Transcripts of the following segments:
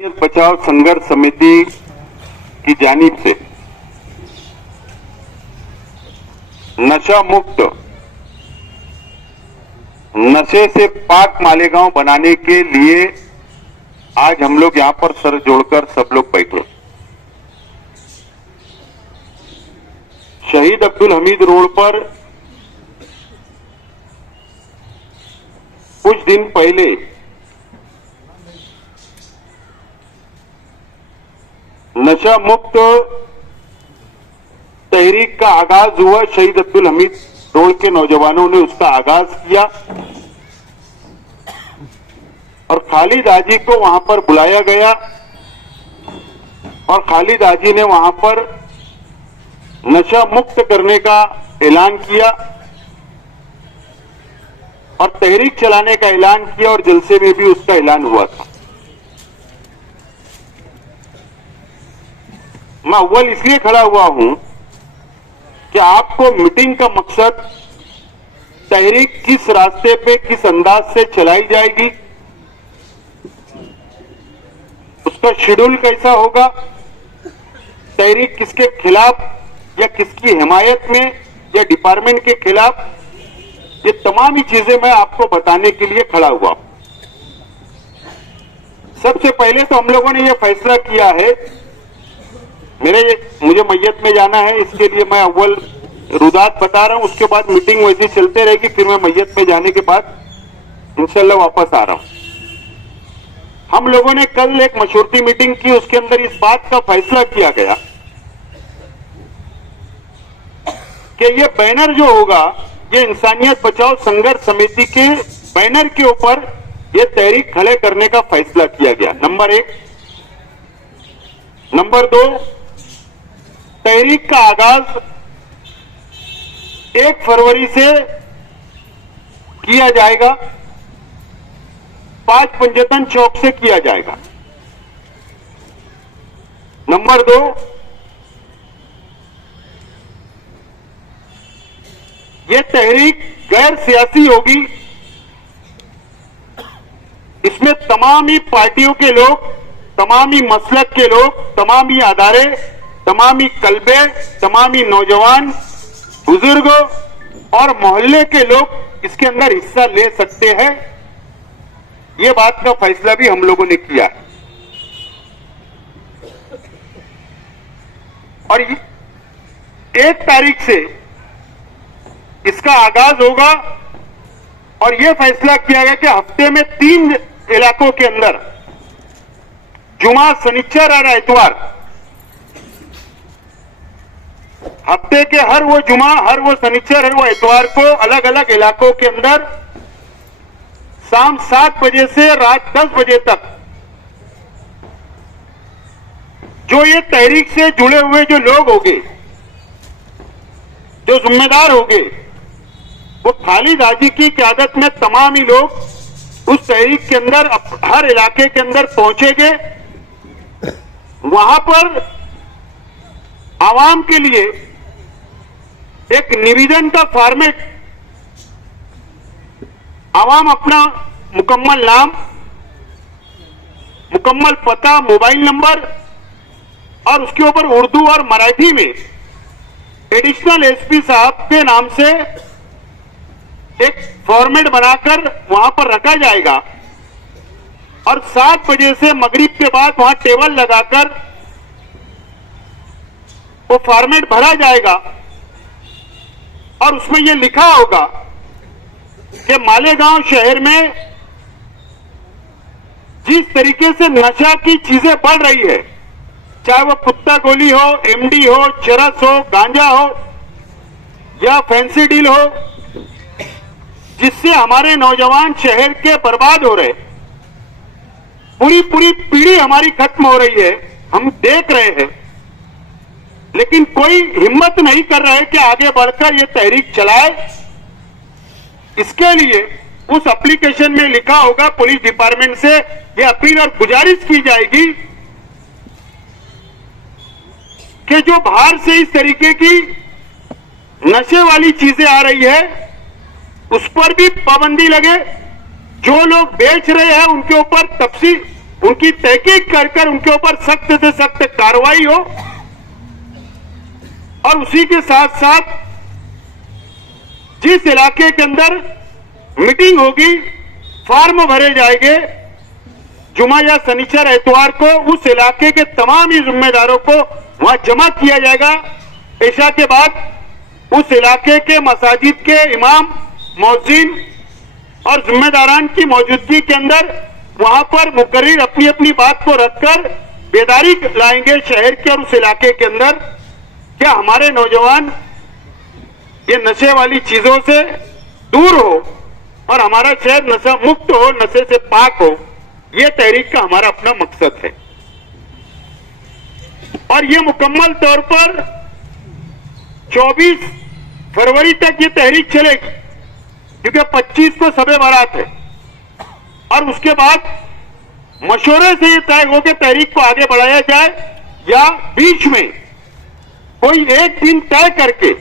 बचाव संघर्ष समिति की जानिब से नशा मुक्त, नशे से पाक मालेगांव बनाने के लिए आज हम लोग यहां पर सर जोड़कर सब लोग बैठे। शहीद अब्दुल हमीद रोड पर कुछ दिन पहले नशा मुक्त तहरीक का आगाज हुआ। शहीद अब्दुल हमीद रोड के नौजवानों ने उसका आगाज किया और खालिद हाजी को वहां पर बुलाया गया और खालिद हाजी ने वहां पर नशा मुक्त करने का ऐलान किया और तहरीक चलाने का ऐलान किया और जलसे में भी उसका ऐलान हुआ था। मैं अव्वल इसलिए खड़ा हुआ हूं कि आपको मीटिंग का मकसद तहरीक किस रास्ते पे किस अंदाज से चलाई जाएगी, उसका शेड्यूल कैसा होगा, तहरीक किसके खिलाफ या किसकी हिमायत में या डिपार्टमेंट के खिलाफ, ये तमाम ही चीजें मैं आपको बताने के लिए खड़ा हुआ। सबसे पहले तो हम लोगों ने यह फैसला किया है, मुझे मैयत में जाना है, इसके लिए मैं अव्वल रुदात बता रहा हूं, उसके बाद मीटिंग वैसी चलते रहेगी, फिर मैं मैयत में जाने के बाद इंशाल्लाह वापस आ रहा हूं। हम लोगों ने कल एक मशवरती मीटिंग की, उसके अंदर इस बात का फैसला किया गया कि ये बैनर जो होगा ये इंसानियत बचाओ संघर्ष समिति के बैनर के ऊपर ये तहरीक खड़े करने का फैसला किया गया। नंबर 1। नंबर 2, तहरीक का आगाज 1 फरवरी से किया जाएगा, 5 पंजतन चौक से किया जाएगा। नंबर 2, ये तहरीक गैर सियासी होगी, इसमें तमाम ही पार्टियों के लोग, तमाम ही मसलक के लोग, तमाम ही अदारे, तमाम ही कल्बे, तमाम ही नौजवान, बुजुर्ग और मोहल्ले के लोग इसके अंदर हिस्सा ले सकते हैं। ये बात का फैसला भी हम लोगों ने किया है। और 1 तारीख से इसका आगाज होगा और यह फैसला किया गया कि हफ्ते में 3 इलाकों के अंदर जुमा, शनिचर और इतवार, हफ्ते के हर वो जुमा, हर वो शनिचर, हर वो इतवार को अलग अलग इलाकों के अंदर शाम 7 बजे से रात 10 बजे तक जो ये तहरीक से जुड़े हुए जो लोग होंगे, जो जिम्मेदार होंगे, वो खालिद हाजी की क़यादत में तमाम ही लोग उस तहरीक के अंदर हर इलाके के अंदर पहुंचेंगे। वहां पर आवाम के लिए एक निवेदन का फॉर्मेट, आवाम अपना मुकम्मल नाम, मुकम्मल पता, मोबाइल नंबर और उसके ऊपर उर्दू और मराठी में एडिशनल एसपी साहब के नाम से एक फॉर्मेट बनाकर वहां पर रखा जाएगा और 7 बजे से मगरिब के बाद वहां टेबल लगाकर वो फॉर्मेट भरा जाएगा और उसमें यह लिखा होगा कि मालेगांव शहर में जिस तरीके से नशा की चीजें बढ़ रही है, चाहे वो कुत्ता गोली हो, एमडी हो, चरस हो, गांजा हो या फैंसी डील हो, जिससे हमारे नौजवान शहर के बर्बाद हो रहे, पूरी पीढ़ी हमारी खत्म हो रही है, हम देख रहे हैं, लेकिन कोई हिम्मत नहीं कर रहा है कि आगे बढ़कर यह तहरीक चलाए। इसके लिए उस एप्लीकेशन में लिखा होगा, पुलिस डिपार्टमेंट से यह अपील और गुजारिश की जाएगी कि जो बाहर से इस तरीके की नशे वाली चीजें आ रही है उस पर भी पाबंदी लगे, जो लोग बेच रहे हैं उनके ऊपर उनकी तहकीक कर उनके ऊपर सख्त से सख्त कार्रवाई हो, और उसी के साथ साथ जिस इलाके के अंदर मीटिंग होगी, फॉर्म भरे जाएंगे, जुमा या शनिचर एतवार को उस इलाके के तमाम ही जिम्मेदारों को वहां जमा किया जाएगा। ईशा के बाद उस इलाके के मसाजिद के इमाम, मौज़िन और जिम्मेदारान की मौजूदगी के अंदर वहां पर मुकर्रिर अपनी अपनी बात को रखकर बेदारी लाएंगे शहर के और उस इलाके के अंदर। क्या हमारे नौजवान ये नशे वाली चीजों से दूर हो और हमारा शहर नशा मुक्त हो, नशे से पाक हो, ये तहरीक का हमारा अपना मकसद है। और ये मुकम्मल तौर पर 24 फरवरी तक ये तहरीक चलेगी, क्योंकि 25 को शब बारात है, और उसके बाद मशवरे से ये तय हो कि तहरीक को आगे बढ़ाया जाए या बीच में कोई एक दिन तय करके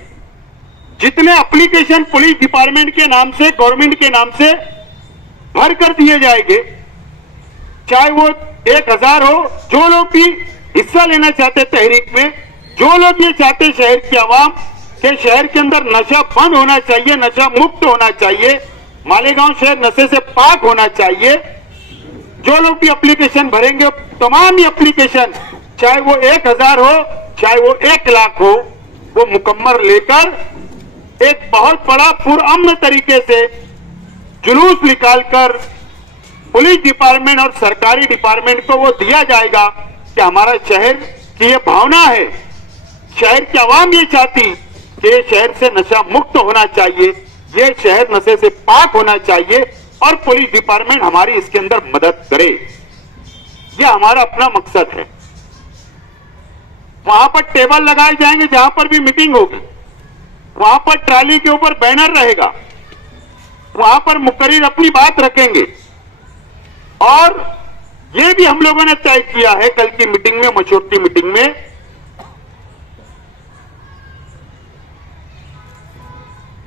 जितने एप्लीकेशन पुलिस डिपार्टमेंट के नाम से, गवर्नमेंट के नाम से भर कर दिए जाएंगे, चाहे वो 1000 हो, जो लोग भी हिस्सा लेना चाहते तहरीक में, जो लोग ये चाहते शहर की आवाम के शहर के अंदर नशा बंद होना चाहिए, नशा मुक्त होना चाहिए, मालेगांव शहर नशे से पाक होना चाहिए, जो लोग भी एप्लीकेशन भरेंगे, तमाम ही एप्लीकेशन, चाहे वो 1000 हो, चाहे वो 1 लाख हो, वो मुकम्मल लेकर एक बहुत बड़ा पुरअमन तरीके से जुलूस निकालकर पुलिस डिपार्टमेंट और सरकारी डिपार्टमेंट को वो दिया जाएगा कि हमारा शहर की ये भावना है, शहर की आवाम ये चाहती कि ये शहर से नशा मुक्त होना चाहिए, ये शहर नशे से पाक होना चाहिए, और पुलिस डिपार्टमेंट हमारी इसके अंदर मदद करे। ये हमारा अपना मकसद है। वहां पर टेबल लगाए जाएंगे, जहां पर भी मीटिंग होगी वहां पर ट्राली के ऊपर बैनर रहेगा, वहां पर मुकर्रिर अपनी बात रखेंगे। और ये भी हम लोगों ने तय किया है कल की मीटिंग में, मशवरती मीटिंग में,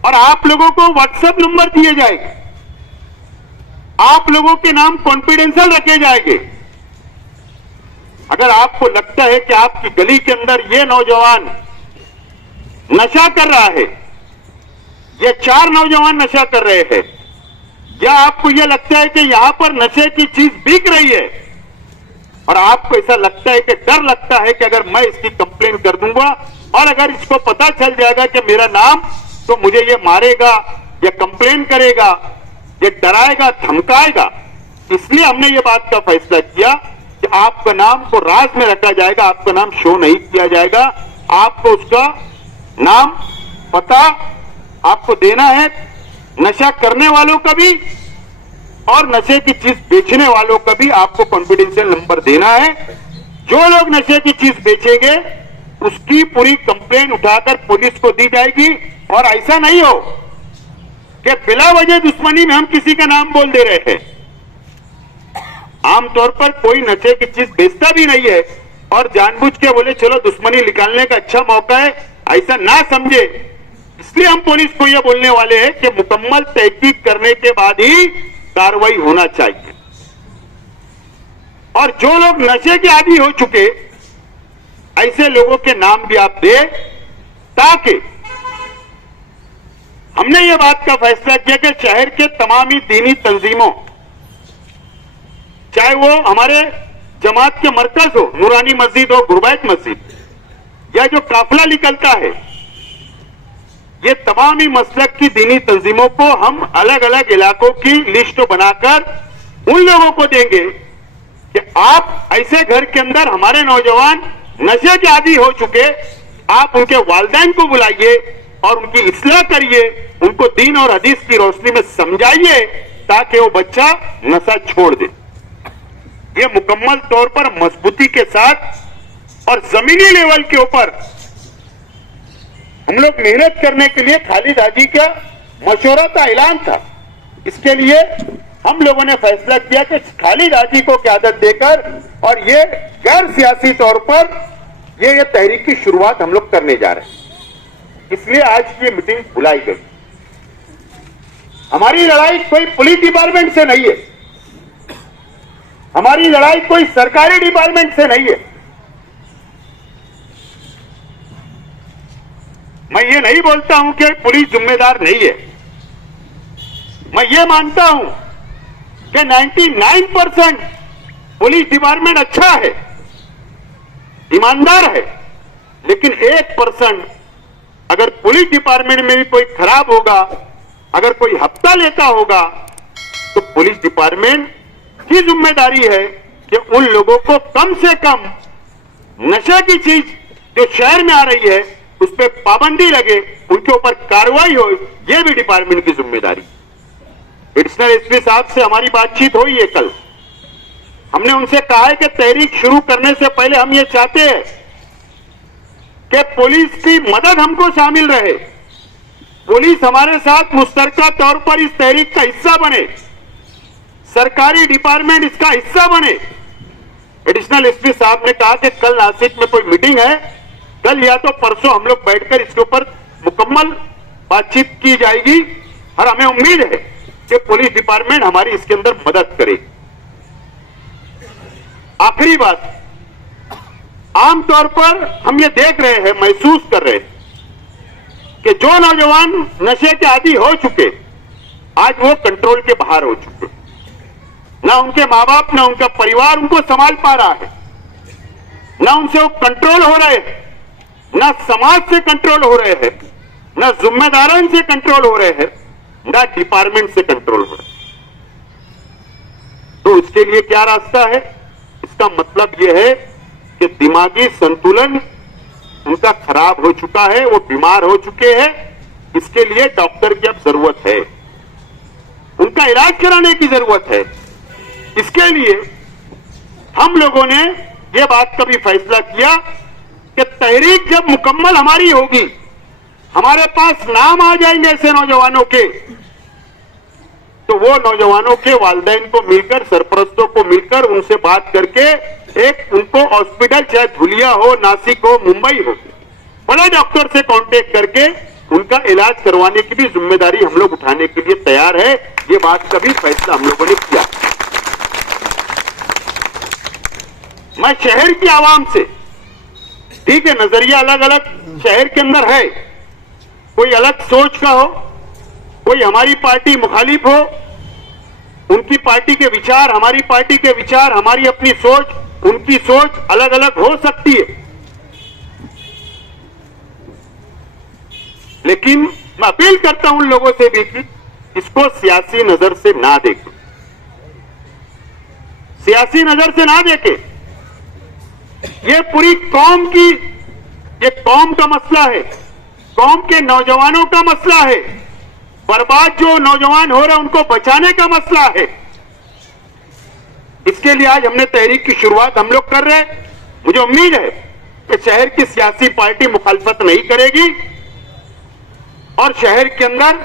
और आप लोगों को व्हाट्सएप नंबर दिए जाएंगे, आप लोगों के नाम कॉन्फिडेंशियल रखे जाएंगे। अगर आपको लगता है कि आपकी गली के अंदर ये नौजवान नशा कर रहा है, ये 4 नौजवान नशा कर रहे हैं, या आपको यह लगता है कि यहां पर नशे की चीज बिक रही है, और आपको ऐसा लगता है कि डर लगता है कि अगर मैं इसकी कंप्लेन कर दूंगा और अगर इसको पता चल जाएगा कि मेरा नाम, तो मुझे ये मारेगा, ये कंप्लेन करेगा, ये डराएगा, धमकाएगा, इसलिए हमने ये बात का फैसला किया कि आपका नाम को राज में रखा जाएगा, आपका नाम शो नहीं किया जाएगा, आपको उसका नाम, पता आपको देना है, नशा करने वालों का भी और नशे की चीज बेचने वालों का भी आपको कॉन्फिडेंशियल नंबर देना है। जो लोग नशे की चीज बेचेंगे उसकी पूरी कंप्लेन उठाकर पुलिस को दी जाएगी, और ऐसा नहीं हो कि बिला वजह दुश्मनी में हम किसी का नाम बोल दे रहे हैं। आमतौर पर कोई नशे की चीज बेचता भी नहीं है और जानबूझ के बोले चलो दुश्मनी निकालने का अच्छा मौका है, ऐसा ना समझे। इसलिए हम पुलिस को यह बोलने वाले हैं कि मुकम्मल तहकीक करने के बाद ही कार्रवाई होना चाहिए। और जो लोग नशे के आदी हो चुके, ऐसे लोगों के नाम भी आप दे, ताकि हमने ये बात का फैसला किया कि शहर के तमाम ही दीनी तंजीमों, चाहे वो हमारे जमात के मरकज हो, नूरानी मस्जिद हो, गुरबैत मस्जिद, या जो काफिला निकलता है, ये तमाम ही मसलक की दीनी तंजीमों को हम अलग अलग इलाकों की लिस्ट बनाकर उन लोगों को देंगे कि आप ऐसे घर के अंदर हमारे नौजवान नशे के आदी हो चुके, आप उनके वालिदैन को बुलाइए और उनकी इस्लाह करिए, उनको दीन और हदीस की रोशनी में समझाइए ताकि वो बच्चा नशा छोड़ दे। ये मुकम्मल तौर पर मजबूती के साथ और जमीनी लेवल के ऊपर हम लोग मेहनत करने के लिए खालिद हाजी का मशवरा का ऐलान था। इसके लिए हम लोगों ने फैसला किया कि खालिद हाजी को क़यादत देकर और ये गैर सियासी तौर पर ये तहरीक की शुरुआत हम लोग करने जा रहे हैं। इसलिए आज की मीटिंग बुलाई गई। हमारी लड़ाई कोई पुलिस डिपार्टमेंट से नहीं है, हमारी लड़ाई कोई सरकारी डिपार्टमेंट से नहीं है। मैं ये नहीं बोलता हूं कि पुलिस जिम्मेदार नहीं है। मैं ये मानता हूं कि 99% पुलिस डिपार्टमेंट अच्छा है, ईमानदार है, लेकिन 1% अगर पुलिस डिपार्टमेंट में भी कोई खराब होगा, अगर कोई हफ्ता लेता होगा, तो पुलिस डिपार्टमेंट की जिम्मेदारी है कि उन लोगों को कम से कम नशे की चीज जो शहर में आ रही है उस पर पाबंदी लगे, उनके ऊपर कार्रवाई हो, यह भी डिपार्टमेंट की जिम्मेदारी। एडिशनल एसपी साहब से हमारी बातचीत हुई है कल। हमने उनसे कहा है कि तहरीक शुरू करने से पहले हम ये चाहते हैं कि पुलिस की मदद हमको शामिल रहे, पुलिस हमारे साथ मुश्तरका तौर पर इस तहरीक का हिस्सा बने, सरकारी डिपार्टमेंट इसका हिस्सा बने। एडिशनल एसपी साहब ने कहा कि कल नासिक में कोई मीटिंग है, कल या तो परसों हम लोग बैठकर इसके ऊपर मुकम्मल बातचीत की जाएगी और हमें उम्मीद है कि पुलिस डिपार्टमेंट हमारी इसके अंदर मदद करे। आखिरी बात, आमतौर पर हम ये देख रहे हैं, महसूस कर रहे हैं कि जो नौजवान नशे के आदी हो चुके, आज वो कंट्रोल के बाहर हो चुके। ना उनके मां बाप, ना उनका परिवार उनको संभाल पा रहा है, ना उनसे वो कंट्रोल हो रहे हैं, ना समाज से कंट्रोल हो रहे हैं, ना जिम्मेदारों से कंट्रोल हो रहे हैं, ना डिपार्टमेंट से कंट्रोल हो रहे हैं। तो इसके लिए क्या रास्ता है? इसका मतलब यह है कि दिमागी संतुलन उनका खराब हो चुका है, वो बीमार हो चुके हैं। इसके लिए डॉक्टर की अब जरूरत है, उनका इलाज कराने की जरूरत है। इसके लिए हम लोगों ने यह बात का भी फैसला किया कि तहरीक जब मुकम्मल हमारी होगी, हमारे पास नाम आ जाएंगे ऐसे नौजवानों के, तो वो नौजवानों के वालिदैन को मिलकर, सरपरस्तों को मिलकर उनसे बात करके एक उनको हॉस्पिटल, चाहे धुलिया हो, नासिक हो, मुंबई हो, बड़े डॉक्टर से कांटेक्ट करके उनका इलाज करवाने की भी जिम्मेदारी हम लोग उठाने के लिए तैयार है। ये बात का भी फैसला हम लोगों ने किया। मैं शहर की आवाम से, ठीक है, नजरिया अलग अलग शहर के अंदर है, कोई अलग सोच का हो, कोई हमारी पार्टी मुखालिफ हो, उनकी पार्टी के विचार, हमारी पार्टी के विचार, हमारी अपनी सोच, उनकी सोच अलग अलग हो सकती है, लेकिन मैं अपील करता हूं उन लोगों से भी कि इसको सियासी नजर से ना देखें, सियासी नजर से ना देखें। ये पूरी कौम की, ये कौम का मसला है, कौम के नौजवानों का मसला है, बर्बाद जो नौजवान हो रहे हैं उनको बचाने का मसला है। इसके लिए आज हमने तहरीक की शुरुआत हम लोग कर रहे हैं। मुझे उम्मीद है कि शहर की सियासी पार्टी मुखालफत नहीं करेगी और शहर के अंदर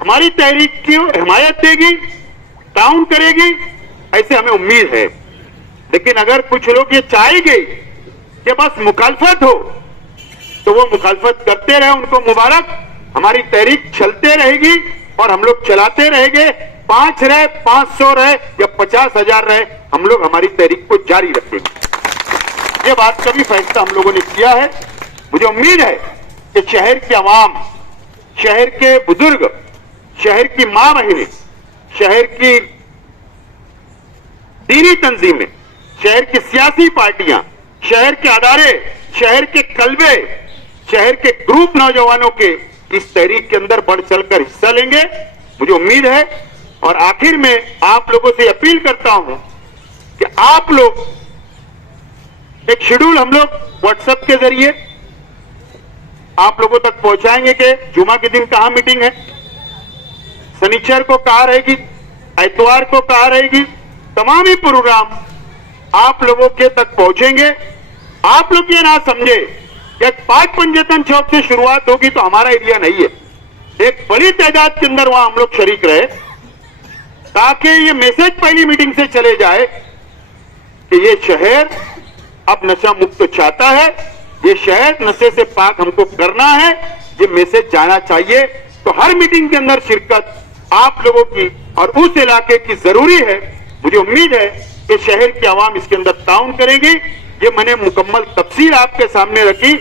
हमारी तहरीक की हिमायत देगी, ताउन करेगी, ऐसे हमें उम्मीद है। लेकिन अगर कुछ लोग ये चाहेंगे कि बस मुखालफत हो, तो वो मुखालफत करते रहे, उनको मुबारक। हमारी तहरीक चलते रहेगी और हम लोग चलाते रहेंगे। 5 रहे, 500 रहे या 50,000 रहे, हम लोग हमारी तहरीक को जारी रखेंगे। ये बात का भी फैसला हम लोगों ने किया है। मुझे उम्मीद है कि शहर के अवाम, शहर के बुजुर्ग, शहर की मां बहनें, शहर की दीनी तंजीमें, शहर की सियासी पार्टियां, शहर के अदारे, शहर के कल्बे, शहर के ग्रुप नौजवानों के इस तहरीक के अंदर बढ़ चढ़कर हिस्सा लेंगे, मुझे उम्मीद है। और आखिर में आप लोगों से अपील करता हूं कि आप लोग एक शेड्यूल हम लोग व्हाट्सएप के जरिए आप लोगों तक पहुंचाएंगे कि जुमा के दिन कहां मीटिंग है, शनिचर को कहां रहेगी, इतवार को कहां रहेगी, तमाम ही प्रोग्राम आप लोगों के तक पहुंचेंगे। आप लोग ये ना समझे कि 5 पंजतन चौक से शुरुआत होगी तो हमारा एरिया नहीं है, एक बड़ी तादाद के अंदर वहां हम लोग शरीक रहे, ताकि ये मैसेज पहली मीटिंग से चले जाए कि ये शहर अब नशा मुक्त चाहता है, ये शहर नशे से पाक हमको करना है, ये मैसेज जाना चाहिए। तो हर मीटिंग के अंदर शिरकत आप लोगों की और उस इलाके की जरूरी है मुझे उम्मीद है कि शहर की आवाम इसके अंदर ताउन करेगी। ये मैंने मुकम्मल तफसील आपके सामने रखी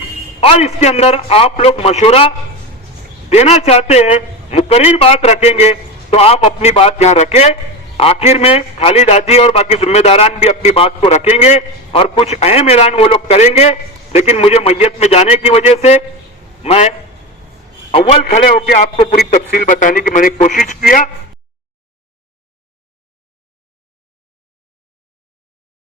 और इसके अंदर आप लोग मशवरा देना चाहते हैं, मुकर्रर बात रखेंगे तो आप अपनी बात यहां रखें। आखिर में खालिद हाजी और बाकी जिम्मेदारान भी अपनी बात को रखेंगे और कुछ अहम ऐलान वो लोग करेंगे। लेकिन मुझे मैयत में जाने की वजह से मैं अव्वल खड़े होकर आपको पूरी तफसील बताने की मैंने कोशिश किया।